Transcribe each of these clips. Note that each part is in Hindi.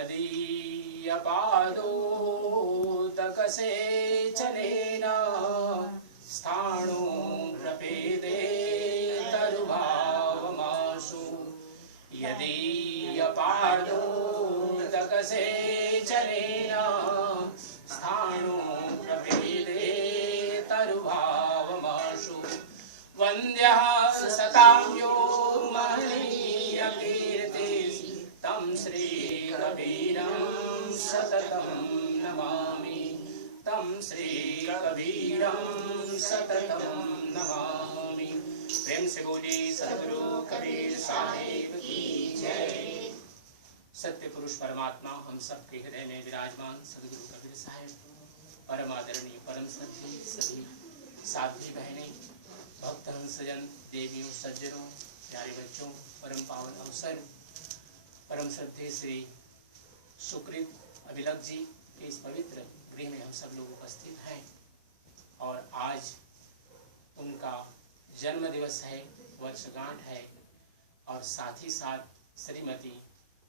यदीयपादोदकसे चलेन स्थाणु प्रपेदे तरुभावमाशु। यदीयपादोदकसे चलेन स्थाणु प्रपेदे तरुभावमाशु। वन्द्यः सतां यो महनीयकीर्तिः तं श्रीकबीरं सततं नमामि। तं श्रीकबीरं सततं नमामि। प्रेम से बोले सद्गुरु कबीर साहिब की जय। सत्य पुरुष परमात्मा हम सबके हृदय में विराजमान सद्गुरु कबीर साहिब, परम आदरणीय परम सत्य सभी साध्वी बहनें, भक्त हंसजन, देवियों, सज्जनों, प्यारे बच्चों, परम पावन अवसर परम श्रद्धेय श्री सुकृत अभिलक जी के इस पवित्र गृह में हम सब लोग उपस्थित हैं और आज उनका जन्म दिवस है, वर्षगांठ है और साथ ही साथ श्रीमती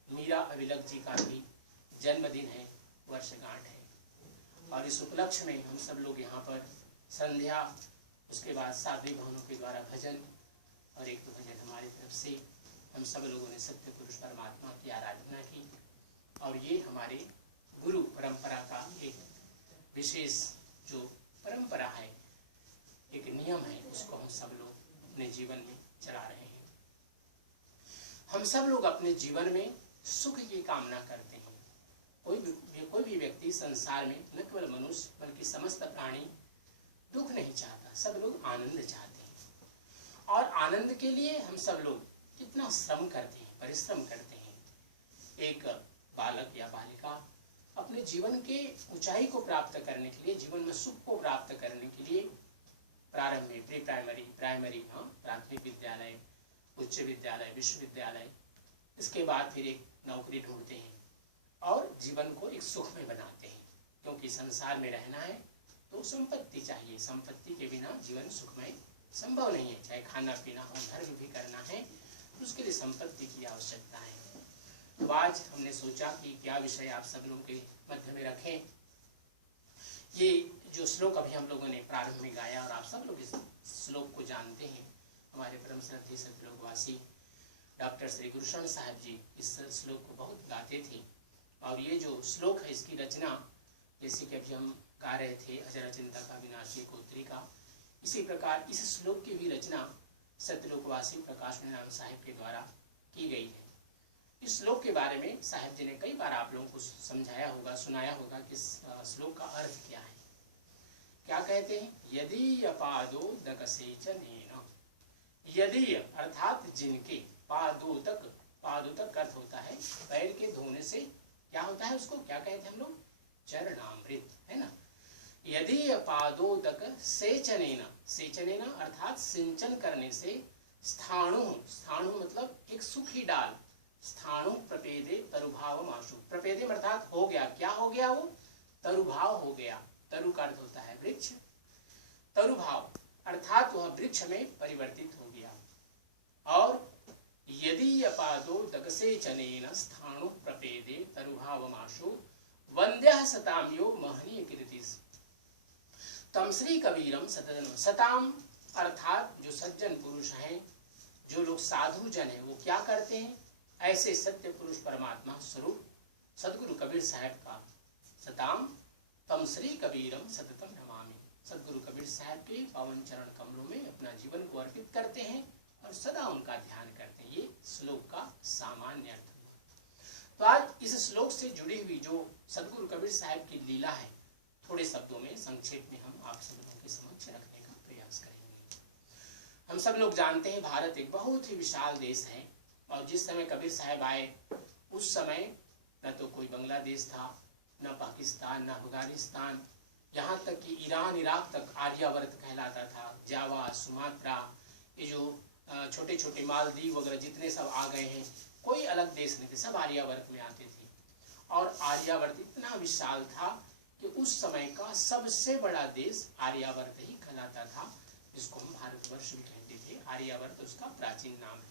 मीरा अभिलक जी का भी जन्मदिन है, वर्षगांठ है। और इस उपलक्ष्य में हम सब लोग यहाँ पर संध्या, उसके बाद साध्वी बहनों के द्वारा भजन और एक दो भजन हमारी तरफ से हम सब लोगों ने सत्य पुरुष परमात्मा की आराधना की। और ये हमारे गुरु परंपरा का एक विशेष जो परंपरा है, एक नियम है, उसको हम सब लोग अपने जीवन में चला रहे हैं। हम सब लोग अपने जीवन में सुख की कामना करते हैं। कोई भी व्यक्ति संसार में न केवल मनुष्य बल्कि समस्त प्राणी दुख नहीं चाहता, सब लोग आनंद चाहते हैं। और आनंद के लिए हम सब लोग कितना श्रम करते हैं, परिश्रम करते हैं। एक बालक या बालिका अपने जीवन के ऊंचाई को प्राप्त करने के लिए, जीवन में सुख को प्राप्त करने के लिए प्रारंभ में प्री प्राइमरी, प्राथमिक विद्यालय, उच्च विद्यालय, विश्वविद्यालय, इसके बाद फिर एक नौकरी ढूंढते हैं और जीवन को एक सुखमय बनाते हैं। क्योंकि संसार में रहना है तो संपत्ति चाहिए, संपत्ति के बिना जीवन सुखमय संभव नहीं है। चाहे खाना पीना हो, धर्म भी करना है, तो उसके लिए संपत्ति की आवश्यकता है। तो आज हमने सोचा कि क्या विषय आप सब लोगों के मध्य में रखें। ये जो श्लोक अभी हम लोगों ने प्रारंभ में गाया और आप सब लोग इस श्लोक को जानते हैं, हमारे परम श्रद्धेय सतलोकवासी डॉक्टर श्री गुरुशरण साहब जी इस श्लोक को बहुत गाते थे। और ये जो श्लोक है, इसकी रचना जैसे कि अभी हम गा रहे थे, अजर अचिंता का विनाशी कोत्री का, इसी प्रकार इस श्लोक की भी रचना सतलोकवासी प्रकाश नाम साहिब के द्वारा की गई है। इस श्लोक के बारे में साहिब जी ने कई बार आप लोगों को समझाया होगा, सुनाया होगा कि श्लोक का अर्थ क्या है। क्या कहते हैं? यदि अपादो दकसेचनेन, यदि अर्थात जिनके, पादोदक, पादोदक अर्थ होता है पैर के धोने से क्या होता है, उसको क्या कहते हैं हम लोग? चरणामृत, है ना। यदि पादोदक सेचनेन, सेचनेन अर्थात सिंचन करने से, स्थाणु, स्थाणु मतलब एक सूखी डाल, स्थाणु प्रपेदे तरुभाव माशु, प्रपेदे अर्थात हो गया, क्या हो गया वो? तरुभाव हो गया। तरु का अर्थ होता है वृक्ष, तरुभाव अर्थात वह वृक्ष में परिवर्तित हो गया। और यदि अपादो दगसेचनेन स्थाणु प्रपेदे तरुभाव माशु वन्द्यः सताम यो महनीय कीर्तिस् तम श्री कबीरम सततं। सताम अर्थात जो सज्जन पुरुष हैं, जो लोग साधु जन हैं, वो क्या करते हैं? ऐसे सत्य पुरुष परमात्मा स्वरूप सदगुरु कबीर साहब का सताम तम श्री कबीरम सततम नमामि, सदगुरु कबीर साहब के पावन चरण कमलों में अपना जीवन को अर्पित करते हैं और सदा उनका ध्यान करते हैं। ये श्लोक का सामान्य अर्थ हुआ। तो आज इस श्लोक से जुड़ी हुई जो सदगुरु कबीर साहब की लीला है, थोड़े शब्दों में संक्षेप में हम आप सब लोगों के समक्ष रखने का प्रयास करेंगे। हम सब लोग जानते हैं भारत एक बहुत ही विशाल देश है और जिस समय कबीर साहब आए उस समय न तो कोई बांग्लादेश था, न पाकिस्तान, न अफगानिस्तान, यहाँ तक कि ईरान, इराक तक आर्यावर्त कहलाता था। जावा, सुमात्रा, ये जो छोटे छोटे मालदीव वगैरह जितने सब आ गए हैं, कोई अलग देश नहीं थे, सब आर्यावर्त में आते थे। और आर्यावर्त इतना विशाल था कि उस समय का सबसे बड़ा देश आर्यावर्त ही कहलाता था, जिसको हम भारतवर्ष भी कहते थे। आर्यावर्त उसका प्राचीन नाम है।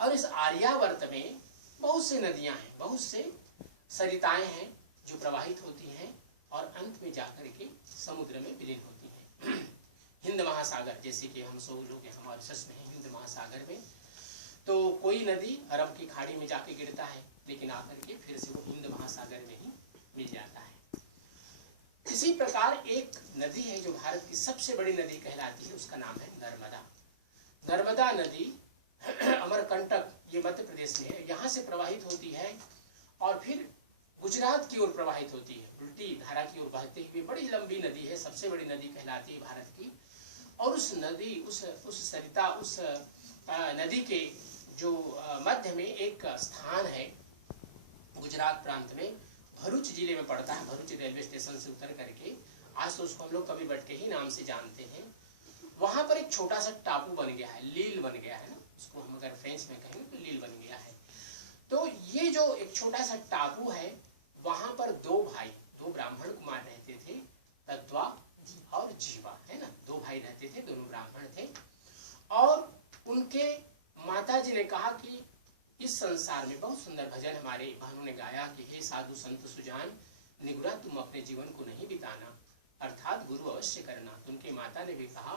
और इस आर्यावर्त में बहुत से नदियां हैं, बहुत से सरिताएं हैं जो प्रवाहित होती हैं और अंत में जाकर के समुद्र में विलीन होती हैं। हिंद महासागर, जैसे कि हम सब लोग यहाँ मॉरिशस में हैं, हिंद महासागर में, तो कोई नदी अरब की खाड़ी में जाके गिरता है, लेकिन आकर के फिर से वो हिंद महासागर में ही मिल जाता है। इसी प्रकार एक नदी है जो भारत की सबसे बड़ी नदी कहलाती है, उसका नाम है नर्मदा। नर्मदा नदी अमरकंटक, ये मध्य प्रदेश में है, यहाँ से प्रवाहित होती है और फिर गुजरात की ओर प्रवाहित होती है, उल्टी धारा की ओर बहती हुई बड़ी लंबी नदी है, सबसे बड़ी नदी कहलाती है भारत की। और उस नदी, उस सरिता, उस नदी के जो मध्य में एक स्थान है गुजरात प्रांत में, भरूच जिले में पड़ता है। भरूच रेलवे स्टेशन से उतर करके, आज तो उसको हम लोग कभी बटके ही नाम से जानते हैं। वहां पर एक छोटा सा टापू बन गया है, लील बन गया है ना, उसको हम अगर फ्रेंच में कहेंगे तो लील बन गया है। तो ये जो एक छोटा सा टापू है, वहां पर दो भाई, दो ब्राह्मण कुमार रहते थे, तद्वा और जीवा, है ना, दो भाई रहते थे, दोनों ब्राह्मण थे। और उनके माता जी ने कहा कि इस संसार में बहुत सुंदर भजन हमारे बहनों ने गाया कि हे साधु संत सुजान, निगुरा तुम अपने जीवन को नहीं बिताना, अर्थात गुरु अवश्य करना। तो उनके माता ने भी कहा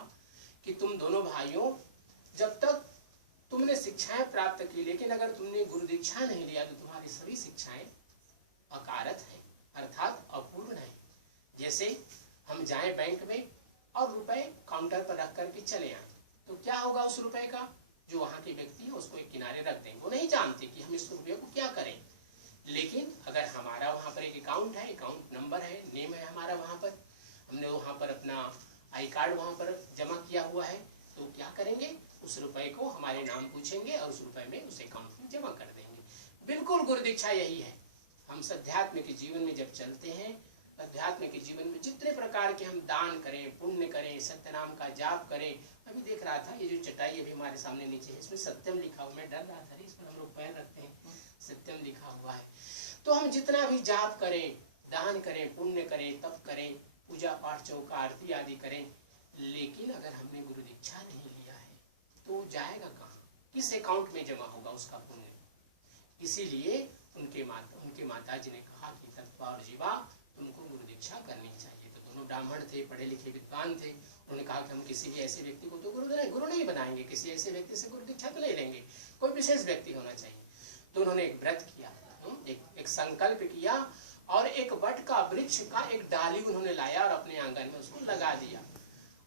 कि तुम दोनों भाइयों, जब तक तुमने शिक्षाएं प्राप्त की, लेकिन अगर तुमने गुरु दीक्षा नहीं लिया तो तुम्हारी सभी शिक्षाएं अकारत हैं, अर्थात अपूर्ण है। जैसे हम जाएं बैंक में और रुपए काउंटर पर रख करके चले आए, तो क्या होगा उस रुपए का? जो वहां के व्यक्ति है उसको एक किनारे रख देंगे, वो नहीं जानते कि हम इस रुपये को क्या करें। लेकिन अगर हमारा वहां पर एक अकाउंट है, अकाउंट नंबर है, नेम है हमारा वहां पर, हमने वहां पर अपना आई कार्ड वहां पर जमा किया हुआ है, तो क्या करेंगे, उस रुपए को हमारे नाम पूछेंगे और उस रुपए में उस अकाउंट में जमा कर देंगे। बिल्कुल गुरु दीक्षा यही है। हम अध्यात्म के जीवन में जब चलते हैं, अध्यात्म के जीवन में जितने प्रकार के हम दान करें, पुण्य करें, सत्य नाम का जाप करें। अभी देख रहा था, ये जो चटाई अभी हमारे सामने नीचे है, इसमें सत्यम लिखा हुआ, मैं डर रहा था इस पर हम लोग पैर रखते हैं, सत्यम लिखा हुआ है। तो हम जितना भी जाप करें, दान करें, पुण्य करें, तप करें, पूजा पाठ, चौका आरती आदि करें, लेकिन अगर हमने गुरु दीक्षा नहीं लिया है तो जाएगा कहाँ, किस अकाउंट में जमा होगा उसका पुण्य? इसीलिए उनके माता जी ने कहा कि तत्वा और जीवा, तुमको गुरु दीक्षा करनी चाहिए। तो दोनों ब्राह्मण थे, पढ़े लिखे विद्वान थे, उन्होंने कहा कि हम किसी भी ऐसे व्यक्ति को तो गुरु नहीं बनाएंगे, किसी ऐसे व्यक्ति से गुरु दीक्षा तो ले लेंगे, कोई विशेष व्यक्ति होना चाहिए। तो उन्होंने एक व्रत किया, एक संकल्प किया और एक वट का वृक्ष का एक डाली उन्होंने लाया और अपने आंगन में उसको लगा दिया।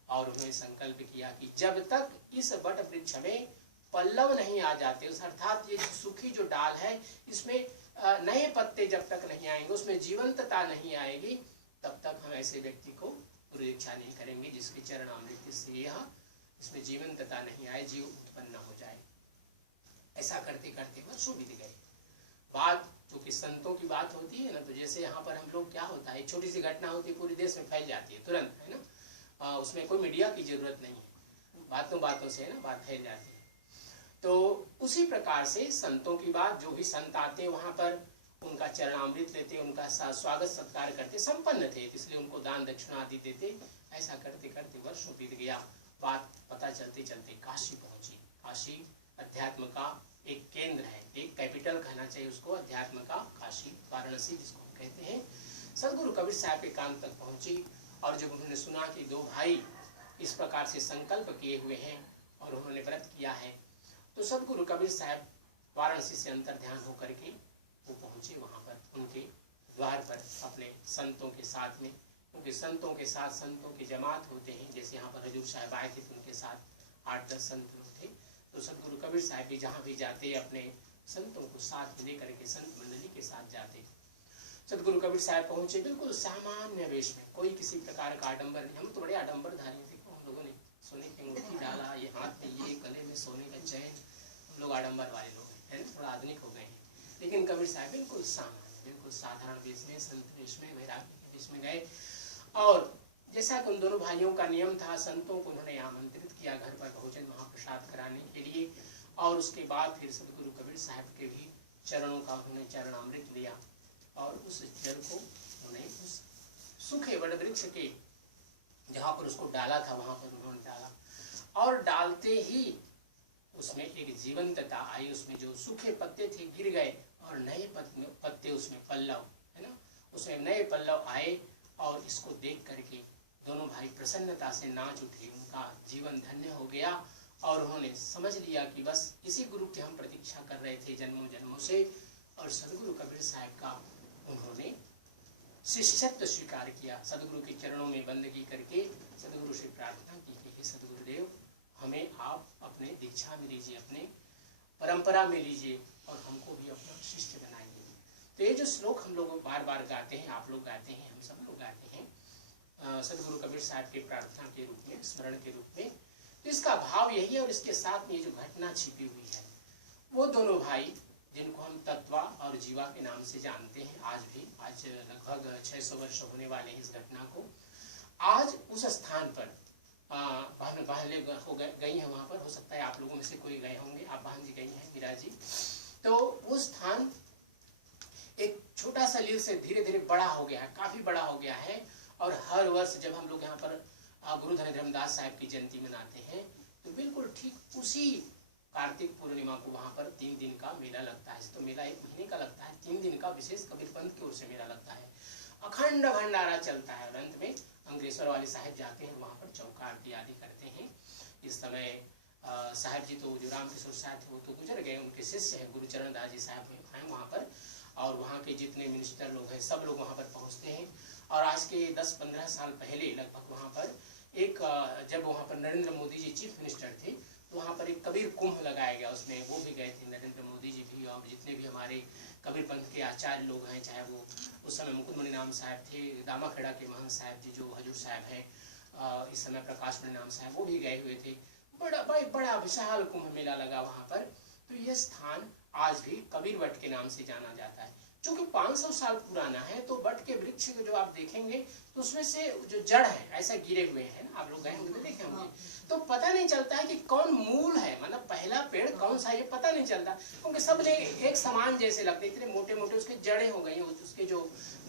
और उन्होंने संकल्प किया कि जब तक इस वट वृक्ष में पल्लव नहीं आ जाते, अर्थात ये सूखी जो डाल है, इसमें नए पत्ते जब तक नहीं आएंगे, उसमें जीवंतता नहीं आएगी, तब तक हम ऐसे व्यक्ति को गुरु दीक्षा नहीं करेंगे जिसके चरणामृत से यह इसमें जीवंतता नहीं आए, जीव उत्पन्न हो जाए। ऐसा करते करते वर्षों बीत गए। बात जो कि संतों की बात होती है ना, तो जैसे यहाँ पर हम लोग, क्या होता है, एक छोटी सी घटना होती है, पूरे देश में फैल जाती है तुरंत, है ना, उसमें कोई मीडिया की जरूरत नहीं है, बातों से ना बात फैल जाती है। तो उसी प्रकार से संतों की बात, जो भी संत आते वहां पर उनका चरणामृत लेते, उनका स्वागत सत्कार करते, संपन्न थे, इसलिए उनको दान दक्षिणा आदि देते। ऐसा करते करते वर्षों बीत गया। बात पता चलते चलते काशी पहुंची। काशी अध्यात्म का एक केंद्र है, एक कैपिटल कहना चाहिए उसको, अध्यात्म का काशी, वाराणसी जिसको हम कहते हैं। सदगुरु कबीर साहब के कान तक पहुंची और जब उन्होंने सुना कि दो भाई इस प्रकार से संकल्प किए हुए हैं और उन्होंने व्रत किया है, तो सदगुरु कबीर साहब वाराणसी से अंतर ध्यान होकर के वो पहुंचे वहां पर, उनके द्वार पर अपने संतों के साथ में, क्योंकि संतों के साथ संतों की जमात होते हैं। जैसे यहाँ पर हजूर साहब आए थे तो उनके साथ 8-10 संत लोग थे। तो सदगुरु कबीर साहब भी जहाँ भी जाते अपने संतों को साथ में लेकर के संत मंडली के साथ जाते। सदगुरु कबीर साहब पहुंचे बिल्कुल सामान्य वेश में, कोई किसी प्रकार का आडंबर नहीं। हम तो बड़े आडंबरधारी थे, हम लोगों ने सोने की अंगूठी डाला, ये हाथ में ये, गले में सोने का चैन, हम लोग आडंबर वाले लोग हैं, थोड़ा आधुनिक हो गए हैं। लेकिन कबीर साहब बिल्कुल सामान्य, बिल्कुल साधारण वेश में, संत वेश में, वैराग्य के वेश में गए। और जैसा कि उन दोनों भाइयों का नियम था, संतों को उन्होंने आमंत्रित किया घर पर भोजन महाप्रसाद कराने के लिए। और उसके बाद फिर सदगुरु कबीर साहब के भी चरणों का उन्होंने चरणामृत लिया और उस जल को उन्होंने उस सूखे वट वृक्ष के जहाँ पर उसको डाला था वहां पर उन्होंने डाला। और डालते ही उसमें एक जीवंतता आई, उसमें जो सूखे पत्ते थे गिर गए उसमें नए पल्लव आए और इसको देख करके दोनों भाई प्रसन्नता से नाच उठे। उनका जीवन धन्य हो गया और उन्होंने समझ लिया कि बस इसी गुरु की हम प्रतीक्षा कर रहे थे जन्मों जन्मों से। और सदगुरु कबीर साहब का उन्होंने शिष्यत्व स्वीकार किया। सदगुरु के चरणों में बंदगी करके सदगुरु से प्रार्थना की कि हे सदगुरुदेव, हमें आप अपने दीक्षा में लीजिए, अपने परंपरा में लीजिए और हमको भी अपना शिष्य बनाइए। तो ये जो श्लोक हम लोग बार बार गाते हैं, आप लोग गाते हैं, हम सब लोग गाते हैं सदगुरु कबीर साहब के प्रार्थना के रूप में, स्मरण के रूप में, तो इसका भाव यही है। और इसके साथ में ये जो घटना छिपी हुई है, वो दोनों भाई जिनको हम तत्वा और जीवा के नाम से जानते हैं आज भी, आज लगभग 600 वर्ष होने वाले हैं इस घटना को। आज उस स्थान पर बहन हो गई है, वहां पर हो सकता है आप लोगों में से कोई गए होंगे, आप बहन जी गई हैं, मीरा जी। तो वो स्थान एक छोटा सा लील से धीरे धीरे बड़ा हो गया है, काफी बड़ा हो गया है। और हर वर्ष जब हम लोग यहाँ पर गुरु धर्मदास साहब की जयंती मनाते हैं, तो बिल्कुल ठीक उसी कार्तिक पूर्णिमा को वहाँ पर 3 दिन का मेला लगता है। तो मेला 1 महीने का लगता है, 3 दिन का विशेष कबीर पंथ की ओर से मेला लगता है। अखंड भंडारा चलता है और अंत में अंग्रेश्वर वाले साहब जाते हैं, वहाँ पर चौका आरती आदि करते हैं। इस समय साहब जी तो जो रामकिशोर साहब थे वो तो गुजर गए, उनके शिष्य हैं गुरुचरण दास जी साहब हैं वहाँ पर। और वहाँ के जितने मिनिस्टर लोग हैं सब लोग वहाँ पर पहुँचते हैं। और आज के 10-15 साल पहले लगभग वहाँ पर एक जब वहाँ पर नरेंद्र मोदी जी चीफ मिनिस्टर थे, तो वहाँ पर एक कबीर कुंभ लगाया गया, उसमें वो भी गए थे नरेंद्र मोदी जी भी, और जितने भी हमारे कबीर पंथ के आचार्य लोग हैं, चाहे वो उस समय मुकुंद नाम साहब थे, दामाखेड़ा के महंत साहब जी जो हजूर साहब हैं, इस समय प्रकाश नाम साहब, वो भी गए हुए थे। बड़ा विशाल कुंभ मेला लगा वहाँ पर। तो यह स्थान आज भी कबीर वट के नाम से जाना जाता है। चूंकि 500 साल पुराना है, तो वट के वृक्ष को जो आप देखेंगे तो उसमें से जो जड़ है ऐसा गिरे हुए हैं ना, आप लोग गए होंगे तो देखे होंगे, तो पता नहीं चलता है कि कौन मूल है, मतलब पहला पेड़ कौन सा है, ये पता नहीं चलता, क्योंकि सब एक समान जैसे लगते, इतने मोटे मोटे उसके जड़ें हो गई, उसके जो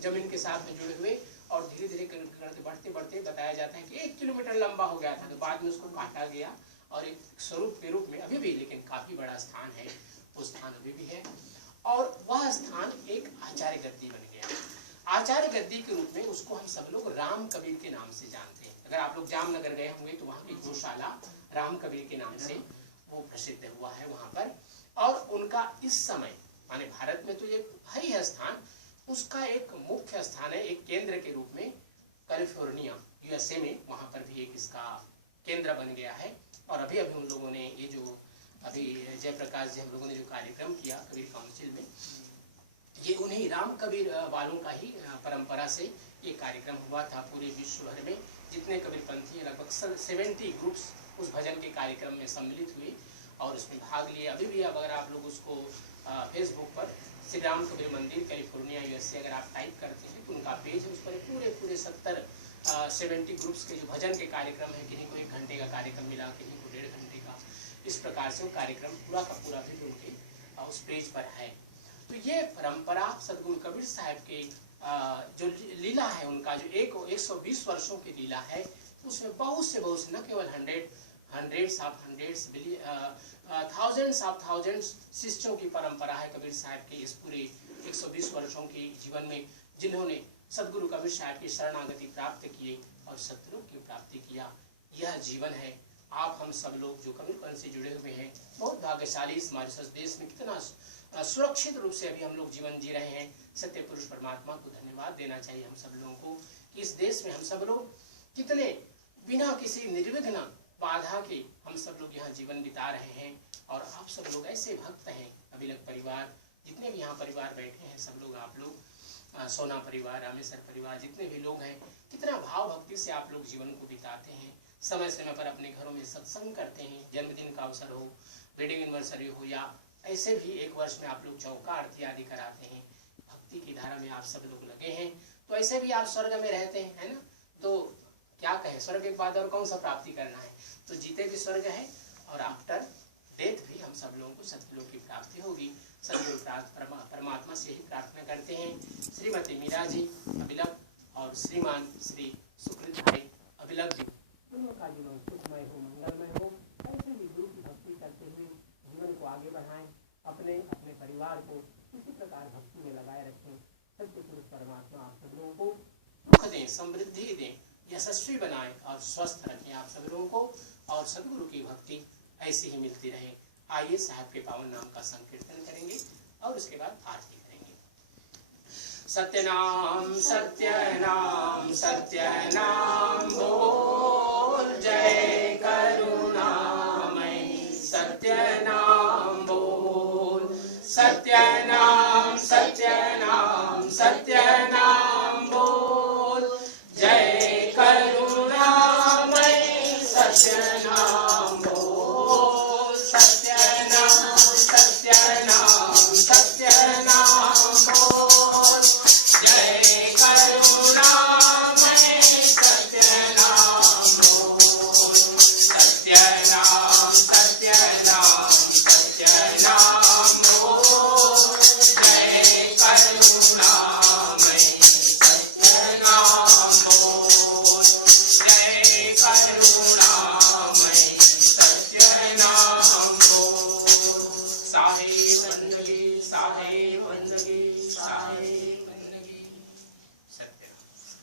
जमीन के साथ में जुड़े हुए। और धीरे धीरे बढ़ते बढ़ते बताया जाता है कि 1 किलोमीटर लंबा हो गया था, तो बाद में उसको काटा गया और एक स्वरूप के रूप में अभी भी, लेकिन काफी बड़ा स्थान है, वो स्थान अभी भी है। और वह स्थान एक आचार्य गद्दी बन गया। आचार्य गद्दी के रूप में उसको हम सब लोग राम कबीर के नाम से जानते हैं। अगर आप लोग जामनगर गए होंगे तो वहाँ की गौशाला राम कबीर के नाम से वो प्रसिद्ध हुआ है वहाँ पर। और उनका इस समय माने भारत में तो ये है स्थान, उसका एक मुख्य स्थान है, एक केंद्र के रूप में कैलिफोर्निया USA में, वहाँ पर भी एक इसका केंद्र बन गया है। और अभी उन लोगों ने ये जो अभी जयप्रकाश जी हम लोगों ने जो कार्यक्रम किया कबीर काउंसिल में, ये उन्हीं राम कबीर वालों का ही परंपरा से ये कार्यक्रम हुआ था। पूरे विश्व भर में जितने कबीर पंथी लगभग 70 ग्रुप्स उस भजन के कार्यक्रम में सम्मिलित हुए और उसमें भाग लिए। अभी भी अगर आप लोग उसको फेसबुक पर श्री राम कबीर मंदिर कैलिफोर्निया USA अगर आप टाइप करते हैं तो उनका पेज है, उस पर पूरे 70 ग्रुप्स के जो भजन के कार्यक्रम है, किन्हीं को 1 घंटे का कार्यक्रम मिला, किन्हीं को 1.5 घंटे का, इस प्रकार से वो कार्यक्रम पूरा का पूरा भी उनके उस पेज पर है। तो ये परंपरा सदगुरु कबीर साहब के जो लीला है, उनका जो 120 वर्षों की लीला है, उसमें बहुत से न केवल thousands of thousands शिष्यों की परंपरा है कबीर साहब के इस पूरे 120 वर्षों के जीवन में, जिन्होंने सदगुरु कबीर साहब की शरणागति प्राप्त किए और सतलोक की प्राप्ति किया। यह जीवन है। आप हम सब लोग जो कबीर पंथ से जुड़े हुए हैं बहुत भाग्यशाली। इस हमारे देश में कितना सुरक्षित रूप से अभी हम लोग जीवन जी रहे हैं। सत्य पुरुष परमात्मा को धन्यवाद देना चाहिए हम सब लोगों को कि इस देश में हम सब लोग कितने बिना किसी निर्विघ्न बाधा के हम सब लोग यहाँ जीवन बिता रहे हैं। और आप सब लोग ऐसे भक्त हैं, अभिलक परिवार जितने भी यहाँ परिवार बैठे हैं, सब लोग आप लोग सोना परिवार, रामेश्वर परिवार, जितने भी लोग हैं, कितना भाव भक्ति से आप लोग जीवन को बिताते हैं। समय समय पर अपने घरों में सत्संग करते हैं, जन्मदिन का अवसर हो, वेडिंग एनिवर्सरी हो, या ऐसे भी 1 वर्ष में आप लोग चौका आरती आदि कराते हैं। भक्ति की धारा में आप सब लोग लगे हैं, तो ऐसे भी आप स्वर्ग में रहते हैं, है ना। तो क्या कहें, स्वर्ग के बाद और कौन सा प्राप्ति करना है। तो जीते भी स्वर्ग है और आफ्टर डेथ भी हम सब लोगों को सतलोक की प्राप्ति होगी। सदगुरु परमात्मा से ही प्रार्थना करते हैं। श्रीमती मीरा जी अभिलक और श्रीमान श्री सुकृत भाई अभिलक जी, दोनों का जीवन सुखमय हो, मंगलमय हो। ऐसे ही गुरु की भक्ति करते हुए जीवन को आगे बढ़ाएं, अपने परिवार को इसी प्रकार भक्ति में लगाए रखें। सत्य पुरुष परमात्मा आप सब लोगों को सुख दें, समृद्धि दें, यशस्वी बनाए और स्वस्थ रखें आप सब लोगों को, और सदगुरु की भक्ति ऐसी ही मिलती रहे। आइए साहब के पावन नाम का संकीर्तन करेंगे और उसके बाद आरती करेंगे। सत्यनाम सत्यनाम सत्यनाम बोल, जय करुणामय सत्यनाम बोल। सत्यनाम सत्यनाम सत्यनाम